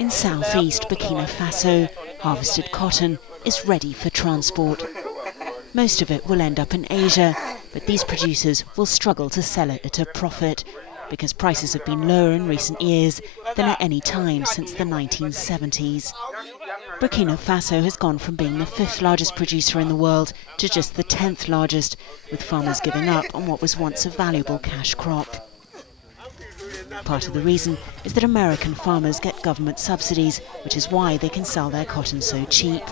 In southeast Burkina Faso, harvested cotton is ready for transport. Most of it will end up in Asia, but these producers will struggle to sell it at a profit because prices have been lower in recent years than at any time since the 1970s. Burkina Faso has gone from being the 5th largest producer in the world to just the 10th largest, with farmers giving up on what was once a valuable cash crop. Part of the reason is that American farmers get government subsidies, which is why they can sell their cotton so cheap.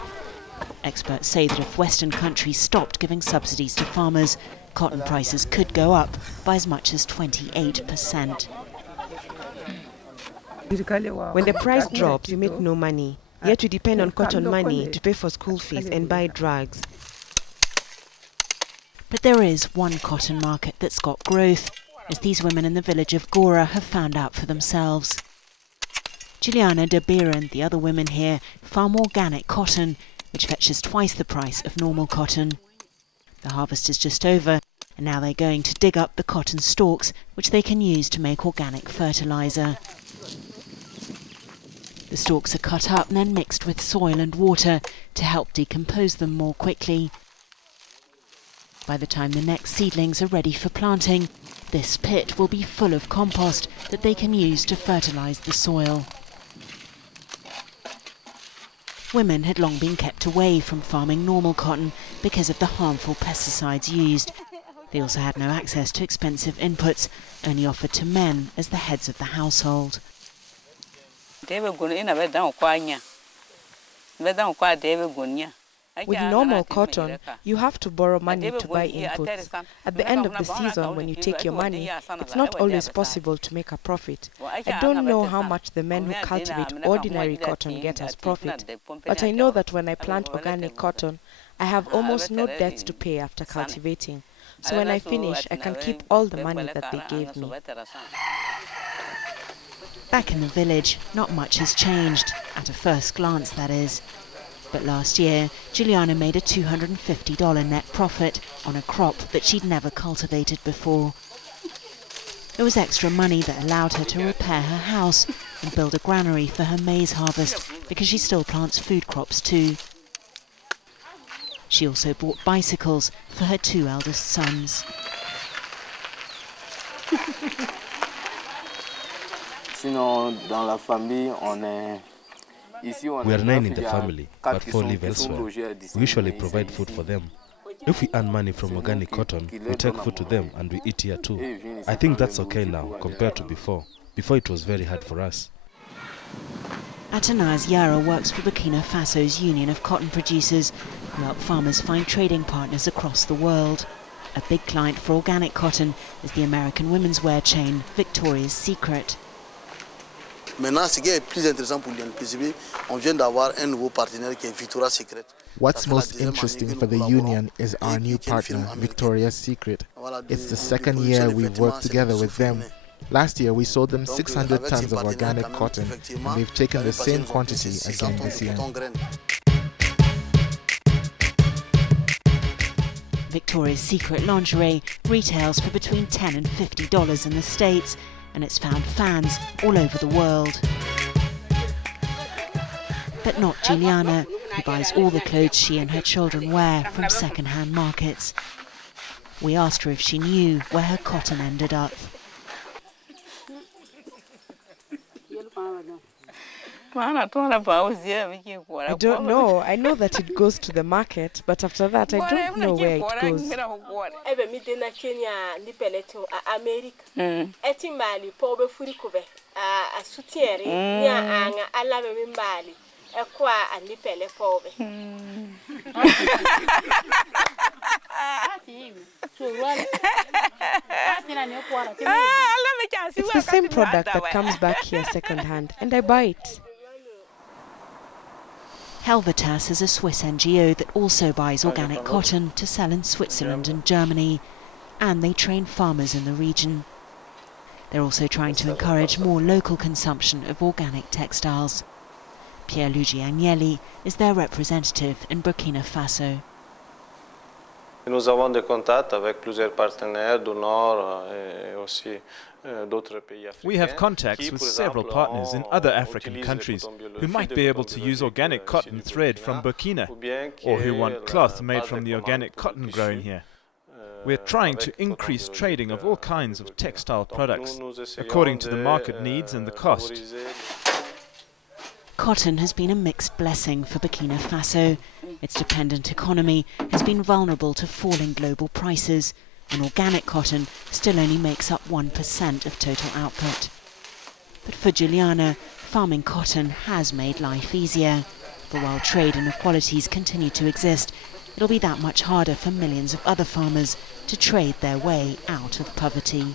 Experts say that if Western countries stopped giving subsidies to farmers, cotton prices could go up by as much as 28%. When the price drops, you make no money. Yet you depend on cotton money to pay for school fees and buy drugs. But there is one cotton market that's got growth, as these women in the village of Gora have found out for themselves. Juliana de Beer and the other women here farm organic cotton, which fetches twice the price of normal cotton. The harvest is just over, and now they're going to dig up the cotton stalks, which they can use to make organic fertilizer. The stalks are cut up and then mixed with soil and water to help decompose them more quickly. By the time the next seedlings are ready for planting, this pit will be full of compost that they can use to fertilize the soil. Women had long been kept away from farming normal cotton because of the harmful pesticides used. They also had no access to expensive inputs, only offered to men as the heads of the household. With normal cotton, you have to borrow money to buy inputs. At the end of the season, when you take your money, it's not always possible to make a profit. I don't know how much the men who cultivate ordinary cotton get as profit, but I know that when I plant organic cotton, I have almost no debts to pay after cultivating. So when I finish, I can keep all the money that they gave me. Back in the village, not much has changed, at a first glance that is. But last year, Juliana made a $250 net profit on a crop that she'd never cultivated before. It was extra money that allowed her to repair her house and build a granary for her maize harvest, because she still plants food crops too. She also bought bicycles for her 2 eldest sons. We are 9 in the family, but 4 live elsewhere. We usually provide food for them. If we earn money from organic cotton, we take food to them and we eat here too. I think that's okay now compared to before. Before it was very hard for us. Atanaz Yara works for Burkina Faso's Union of Cotton Producers, who help farmers find trading partners across the world. A big client for organic cotton is the American women's wear chain Victoria's Secret. What's most interesting for the union is our new partner, Victoria's Secret. It's the second year we've worked together with them. Last year we sold them 600 tons of organic cotton, and they've taken the same quantity again this year. Victoria's Secret lingerie retails for between $10 and $50 in the States, and it's found fans all over the world. But not Juliana, who buys all the clothes she and her children wear from second-hand markets. We asked her if she knew where her cotton ended up. I don't know. I know that it goes to the market, but after that I don't know where it goes. It's the same product that comes back here second-hand, and I buy it. Helvetas is a Swiss NGO that also buys organic cotton to sell in Switzerland and Germany, and they train farmers in the region. They're also trying to encourage more local consumption of organic textiles. Pierre-Luigi Agnelli is their representative in Burkina Faso. Nous avons des contacts avec plusieurs partenaires du Nord et aussi We have contacts with several partners in other African countries who might be able to use organic cotton thread from Burkina, or who want cloth made from the organic cotton grown here. We are trying to increase trading of all kinds of textile products, according to the market needs and the cost. Cotton has been a mixed blessing for Burkina Faso. Its dependent economy has been vulnerable to falling global prices, and organic cotton still only makes up 1% of total output. But for Juliana, farming cotton has made life easier. But while trade inequalities continue to exist, it'll be that much harder for millions of other farmers to trade their way out of poverty.